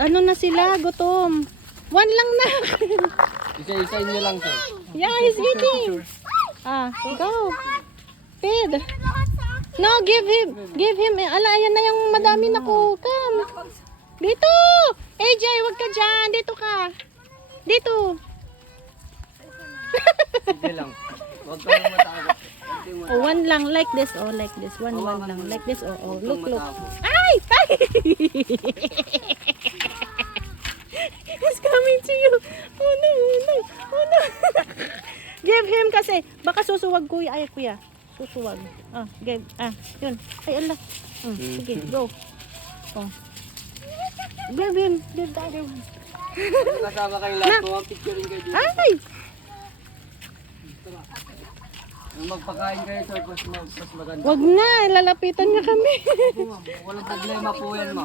ano na sila, gutom. One lang na. Isa-isain niyo lang to. Yeah, he's eating. Go. Feed. No, give him. Give him. Ala, ayan na yung madami na ko. Come. Dito. AJ, wag ka dyan. Dito ka. Dito. Sige lang. Huwag kang matakot. Oh, one lang. Like this. Oh, like this. One lang. Like this. Oh, Huwag look, kang look. matakot. Ay! Ay! He's coming to you. Oh no, oh no, oh no. Give him kasi. Baka susuwag kuya. Ay, kuya. Susuwag. Give. Yun. Ay, ala. Sige, go. Oh. Give him. Give the other one. Kasama kayong lahat mo. Ang picturing kayo dito. Ay! Magpakain kayo so mas maganda. Wag na. Lalapitan niya kami. Walang problema po yan, ma'am.